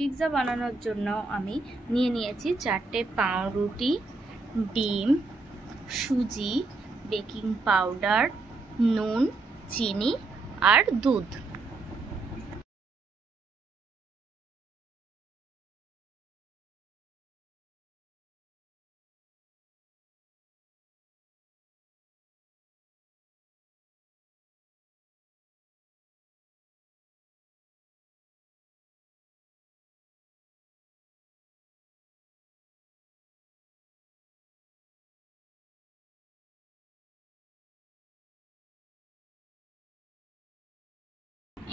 Pizza বানানোর জন্য আমি নিয়ে নিয়েছি 4টে পাউরুটি, ডিম, সুজি, বেকিং পাউডার, নুন, চিনি আর দুধ।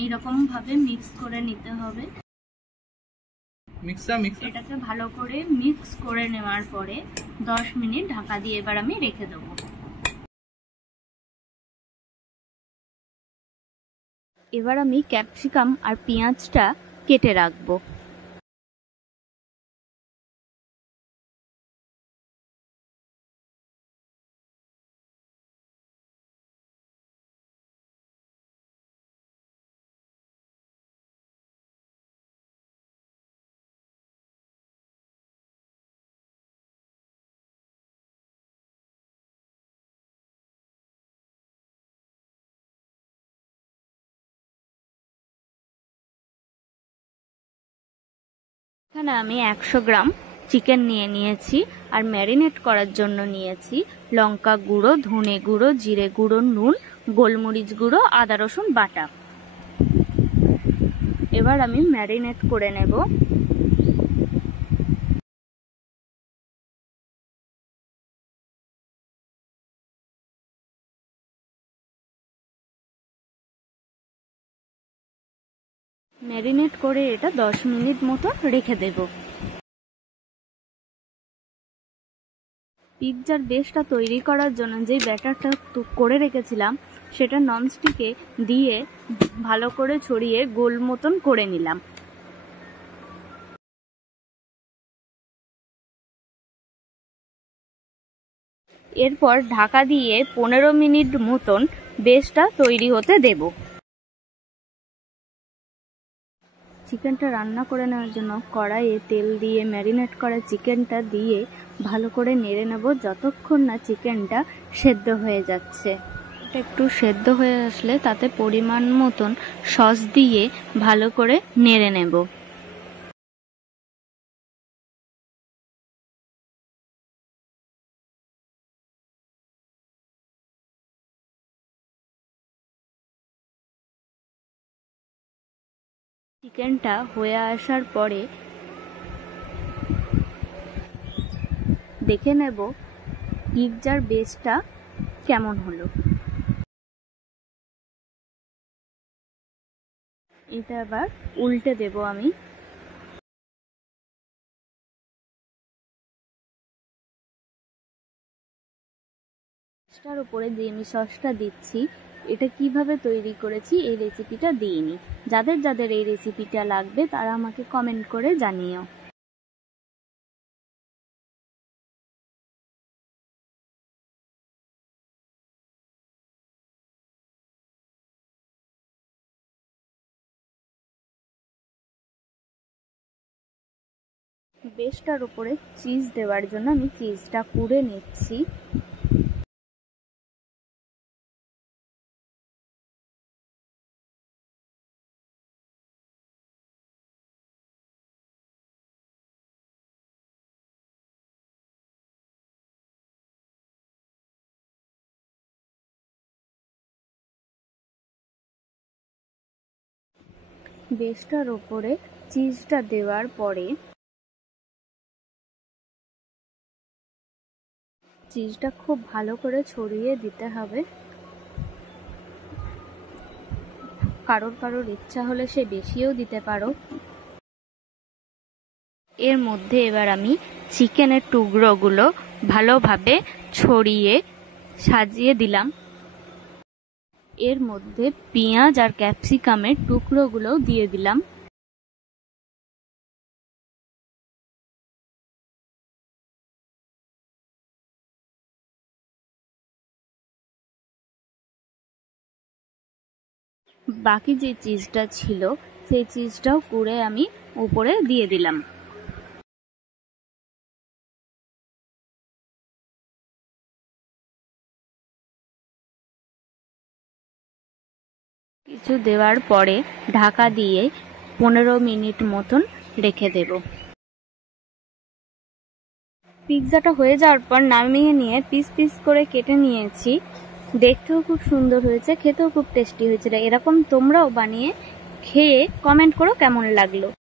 এইরকম ভাবে মিক্স করে নিতে হবে। এটাকে ভালো করে মিক্স করে নেওয়ার পরে 10 মিনিট ঢাকা দিয়ে এবার আমি রেখে দেবো। এবার আমি ক্যাপসিকাম আর পেঁয়াজটা কেটে রাখবো। এখানে আমি 100 গ্রাম চিকেন নিয়ে নিয়েছি আর ম্যারিনেট করার জন্য নিয়েছি লঙ্কা গুঁড়ো, ধনে গুঁড়ো, জিরে গুঁড়ো, নুন, গোলমরিচ গুঁড়ো, আদা রসুন বাটা। এবার আমি ম্যারিনেট করে নেব। ম্যারিনেট করে এটা 10 মিনিট মতো রেখে দেব। পিৎজার বেসটা তৈরি করার জন্য যে ব্যাটারটা করে রেখেছিলাম সেটা ননস্টিকে দিয়ে ভালো করে ছড়িয়ে গোল মতন করে নিলাম। এরপর ঢাকা দিয়ে 15 মিনিট মতন বেসটা তৈরি হতে দেব। চিকেনটা রান্না করে নেওয়ার জন্য কড়াইয়ে তেল দিয়ে ম্যারিনেট করা চিকেনটা দিয়ে ভালো করে নেড়ে নেব যতক্ষণ না চিকেনটা সেদ্ধ হয়ে যাচ্ছে। এটা একটু সেদ্ধ হয়ে আসলে তাতে পরিমাণ মতন সস দিয়ে ভালো করে নেড়ে নেব। চিকেনটা হয়ে আসার পরে দেখে নেব পিৎজার বেসটা কেমন হলো। এটা আবার উল্টে দেব আমি। সসটার উপরে যে আমি সসটা দিচ্ছি এটা কিভাবে তৈরি করেছি এই রেসিপিটা দিইনি। যাদের যাদের এই রেসিপিটা লাগবে তারা আমাকে কমেন্ট করে জানিও। বেসটার উপরে চিজ দেওয়ার জন্য আমি চিজটা পুড়ে নিচ্ছি। বেসটার উপরে চিজটা দেওয়ার পরে চিজটা খুব ভালো করে ছড়িয়ে দিতে হবে। কারোর কারোর ইচ্ছা হলে সে বেশিও দিতে পারো। এর মধ্যে এবার আমি চিকেনের টুকরোগুলো ভালোভাবে ছড়িয়ে সাজিয়ে দিলাম। এর মধ্যে পেঁয়াজ আর ক্যাপসিকামের টুকরোগুলো দিয়ে দিলাম। বাকি যে চিজটা ছিল সেই চিজটাও কুড়ে আমি উপরে দিয়ে দিলাম। কিছু দেওয়ার পরে ঢাকা দিয়ে 15 মিনিট মতন রেখে দেব। পিৎজাটা হয়ে যাওয়ার পর নামিয়ে নিয়ে পিস পিস করে কেটে নিয়েছি। দেখতেও খুব সুন্দর হয়েছে, খেতেও খুব টেস্টি হয়েছিল। এরকম তোমরাও বানিয়ে খেয়ে কমেন্ট করো কেমন লাগলো।